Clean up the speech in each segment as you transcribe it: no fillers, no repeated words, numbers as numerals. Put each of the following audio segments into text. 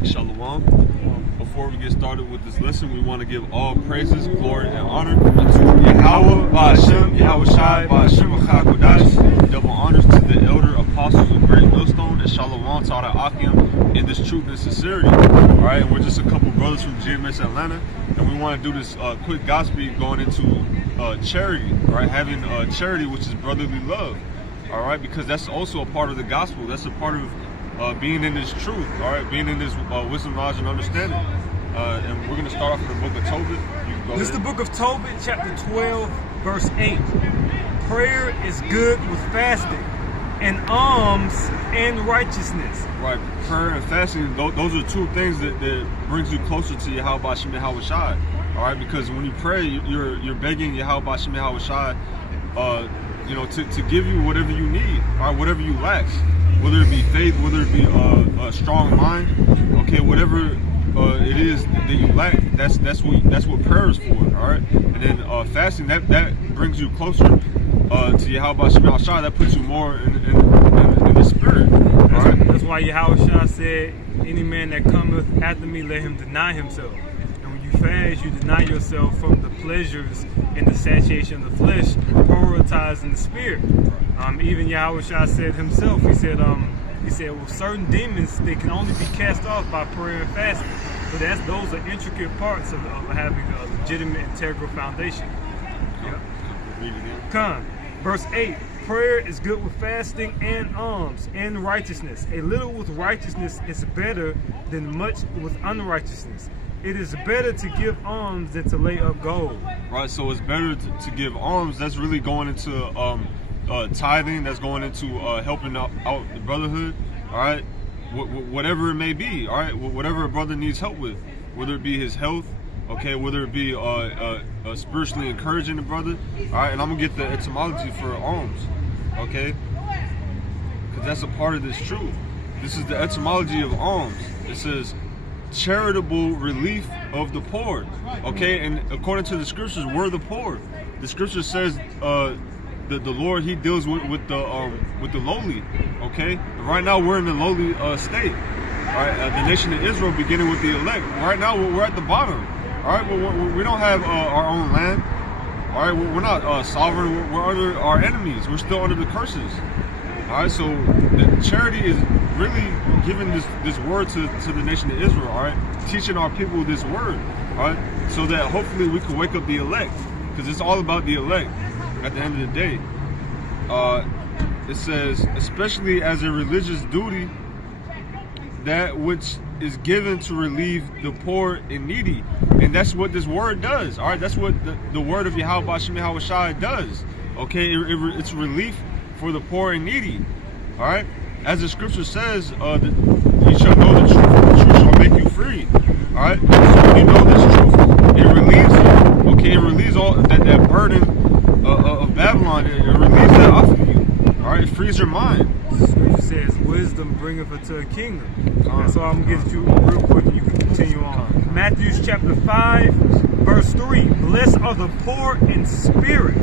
Alright, Shalom. Before we get started with this lesson, we want to give all praises, glory, and honor to Yahweh, Ba'ashem, Yahweh Shai, Ba'ashem, Kodash. Double honors to the elder apostles of Great Millstone, and Shalom to all the Akim in this truth and sincerity. Alright, and we're just a couple brothers from GMS Atlanta, and we want to do this quick gospel going into charity, right? Having charity, which is brotherly love, alright? Because that's also a part of the gospel. That's a part of being in this truth, all right, being in this wisdom, knowledge, and understanding. And we're going to start off in the book of Tobit. This is the book of Tobit, chapter 12, verse 8. Prayer is good with fasting and alms and righteousness. Right, prayer and fasting, those are two things that brings you closer to Yahweh Ba'ashem Yahweh Shai. All right, because when you pray, you're begging Yahweh Ba'ashem Yahweh Shai, you know, to give you whatever you need, all right, whatever you lack. Whether it be faith, whether it be a strong mind, okay, whatever it is that you lack, that's what prayer is for, all right. And then fasting, that brings you closer to Yahweh Ba'ashem Yahweh Shai. That puts you more in the spirit. All right. That's why Yahweh Shai said, "Any man that cometh after me, let him deny himself." And when you fast, you deny yourself from the pleasures and the satiation of the flesh, prioritizing the spirit. Even Yahweh Shai said himself, he said, well, certain demons, they can only be cast off by prayer and fasting. So those are intricate parts of having a legitimate, integral foundation. Yeah. Read it again. Come. Verse 8, prayer is good with fasting and alms and righteousness. A little with righteousness is better than much with unrighteousness. It is better to give alms than to lay up gold. Right, so it's better to give alms. That's really going into tithing, that's going into helping out the brotherhood, all right, whatever it may be, all right, whatever a brother needs help with, whether it be his health, okay, whether it be spiritually encouraging the brother, all right. And I'm gonna get the etymology for alms, okay, because that's a part of this truth. This is the etymology of alms. It says charitable relief of the poor, okay, and according to the scriptures, we're the poor. The scripture says the Lord, he deals with the lowly, okay? Right now we're in the lowly state, all right? The nation of Israel, beginning with the elect. Right now we're at the bottom, all right? We don't have our own land, all right? We're not sovereign. We're under our enemies. We're still under the curses, all right? So the charity is really giving this word to the nation of Israel, all right? Teaching our people this word, all right? So that hopefully we can wake up the elect, because it's all about the elect. At the end of the day, it says, especially as a religious duty, that which is given to relieve the poor and needy. And that's what this word does, all right? That's what the word of Yahweh Ba'ashem Yahweh Shai does, okay? It's relief for the poor and needy, all right? As the scripture says, you shall know the truth, and the truth shall make you free, all right? So when you know this truth, it relieves you, okay? It relieves all that burden of Babylon. It relieves that off of you, all right? It frees your mind. Scripture says, wisdom bringeth unto a kingdom. So I'm going to get you real quick and you can continue on. Matthew chapter 5, verse 3. Blessed are the poor in spirit,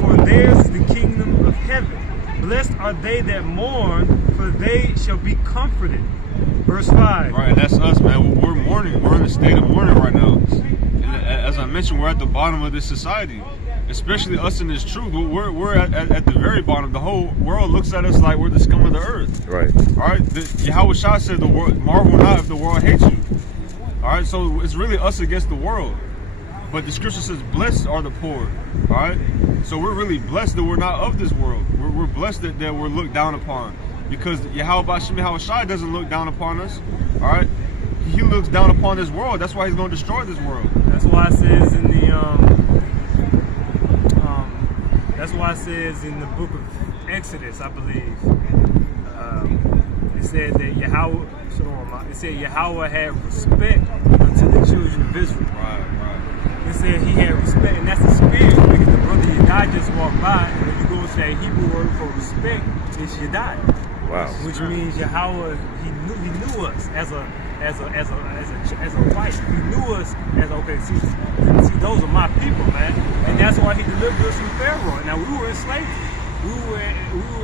for theirs is the kingdom of heaven. Blessed are they that mourn, for they shall be comforted. Verse 5. Right, and that's us, man. We're mourning. We're in a state of mourning right now. And as I mentioned, we're at the bottom of this society. Especially us in this truth, we're at the very bottom. The whole world looks at us like we're the scum of the earth. Right. All right. Yahweh Shai said, "The world marvel not if the world hates you." All right. So it's really us against the world. But the scripture says, "Blessed are the poor." All right. So we're really blessed that we're not of this world. We're blessed that we're looked down upon, because Yahweh Ba'ashem Yahweh Shai doesn't look down upon us. All right. He looks down upon this world. That's why he's going to destroy this world. That's why it says in the That's why it says in the book of Exodus, I believe, it said that Yahweh had respect unto the children of Israel. Right. It said he had respect, and that's the spirit, because the brother Yadai just walked by, and when you go and say Hebrew word for respect, it's Yadai. Wow. Which means Yahweh, he knew us as a wife. He knew us as, okay, see, those are my people, man. And that's why he delivered us from Pharaoh. Now, we were in slavery. We were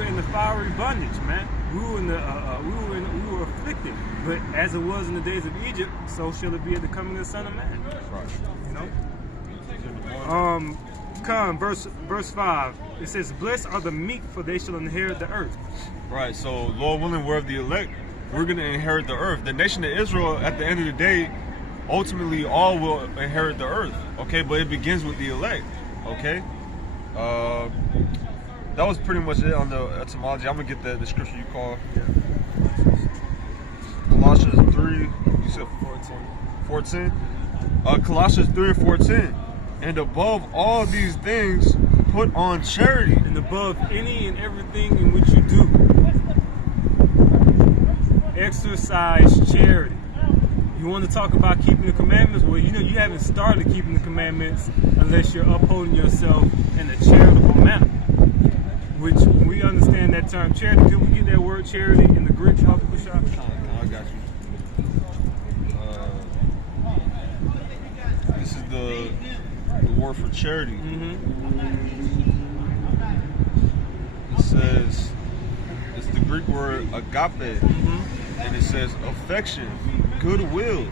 in the fiery bondage, man. We were afflicted. perfected. But as it was in the days of Egypt, so shall it be at the coming of the Son of Man. Right. You know? Come, verse 5. It says, blessed are the meek, for they shall inherit the earth. Right, so Lord willing, we're of the elect. We're going to inherit the earth. The nation of Israel, at the end of the day, ultimately all will inherit the earth. Okay, but it begins with the elect. Okay? That was pretty much it on the etymology. I'm going to get the scripture you call. Colossians 3, you said 14. Colossians 3 and 14. And above all these things, put on charity. And above any and everything in which you do, exercise charity. You want to talk about keeping the commandments? Well, you know you haven't started keeping the commandments unless you're upholding yourself in a charitable manner. Which, when we understand that term charity, can we get that word charity in the Greek? I got you. This is the word for charity. It says, it's the Greek word agape, and it says affection, goodwill,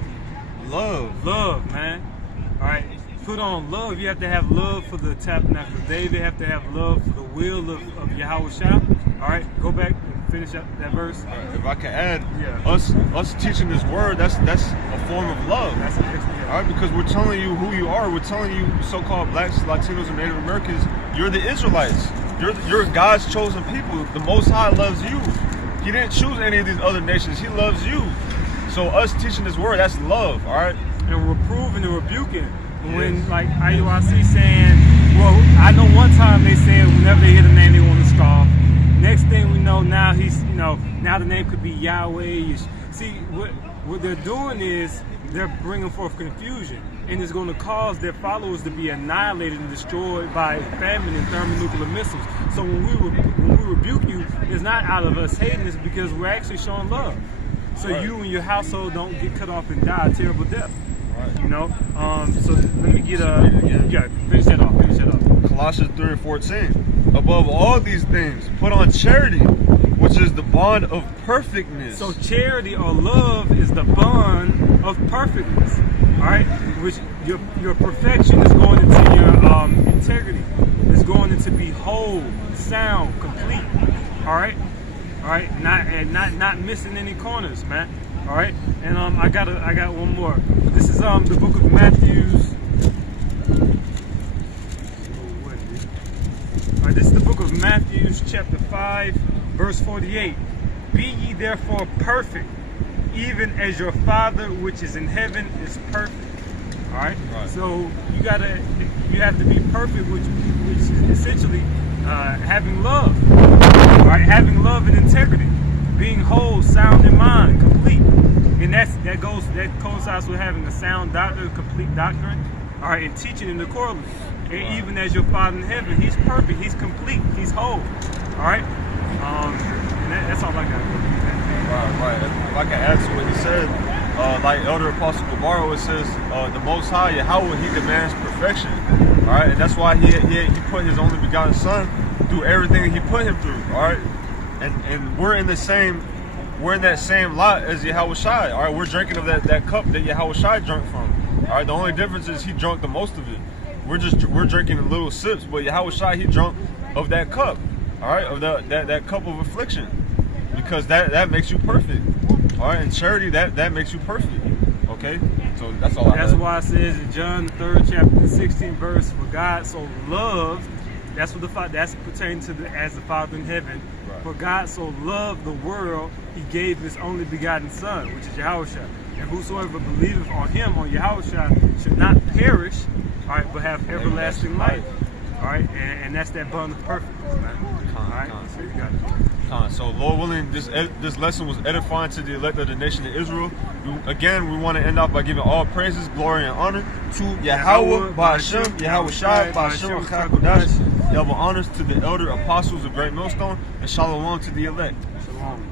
love. Love, man. All right. Put on love. You have to have love for the tabernacle of David. You have to have love for the will of Yahweh Shah. All right. Go back and finish up that verse. If I can add, us teaching this word, that's a form of love. That's an extra. All right, because we're telling you who you are. We're telling you, so-called blacks, Latinos, and Native Americans, you're the Israelites. You're God's chosen people. The Most High loves you. He didn't choose any of these other nations. He loves you. So us teaching this word, that's love. All right. And reproving and rebuking. When like IUIC saying, well, I know one time they said whenever they hear the name they want to scoff. Next thing we know, now now the name could be Yahweh. See, what they're doing is they're bringing forth confusion, and it's going to cause their followers to be annihilated and destroyed by famine and thermonuclear missiles. So when we rebuke you, it's not out of us hating, it's because we're actually showing love. So you and your household don't get cut off and die a terrible death. You know, so let me get finish that off. Colossians 3 and 14. Above all these things, put on charity, which is the bond of perfectness. So charity or love is the bond of perfectness. All right, which your perfection is going into your integrity. It's going into be whole, sound, complete. All right, not missing any corners, man. All right, and I got one more. This is the book of Matthew's. All right, this is the book of Matthew's chapter 5, verse 48. Be ye therefore perfect, even as your Father which is in heaven is perfect. All right. So you have to be perfect, which is essentially having love. All right, having love and integrity, being whole, sound in mind, complete. And that coincides with having a sound doctrine, complete doctrine, all right, and teaching in accordingly. And even as your Father in heaven, He's perfect, He's complete, He's whole. All right, and that's all I got. Right. If I can add to what he said, like Elder Apostle Gabaro, it says the Most High Yahweh, He demands perfection. All right, and that's why he put His only begotten Son through everything He put Him through. All right, and we're in that same lot as Yahweh Shai. All right, we're drinking of that cup that Yahweh Shai drank from. All right, the only difference is He drunk the most of it. We're drinking in little sips, but Yahweh Shai, He drunk of that cup. All right, of that cup of affliction, because that makes you perfect. All right, and charity that makes you perfect. Okay, so that's all. That's why it says in John 3rd chapter 16th verse, for God so loved. That's pertaining to as the Father in heaven. Right. For God so loved the world, He gave His only begotten Son, which is Yahweh Shai. And whosoever believeth on Him, on Yahweh Shai, should not perish, all right, but have everlasting life. All right, and that's that bond of perfectness, man. All right, so you got it. So Lord willing, this lesson was edifying to the elect of the nation of Israel. We want to end off by giving all praises, glory, and honor to Yahweh, Ba'ashem, Yahweh Shai, Ba'ashem, Kakodash. Double honors to the elder apostles of Great Millstone, and shalom to the elect. Shalom.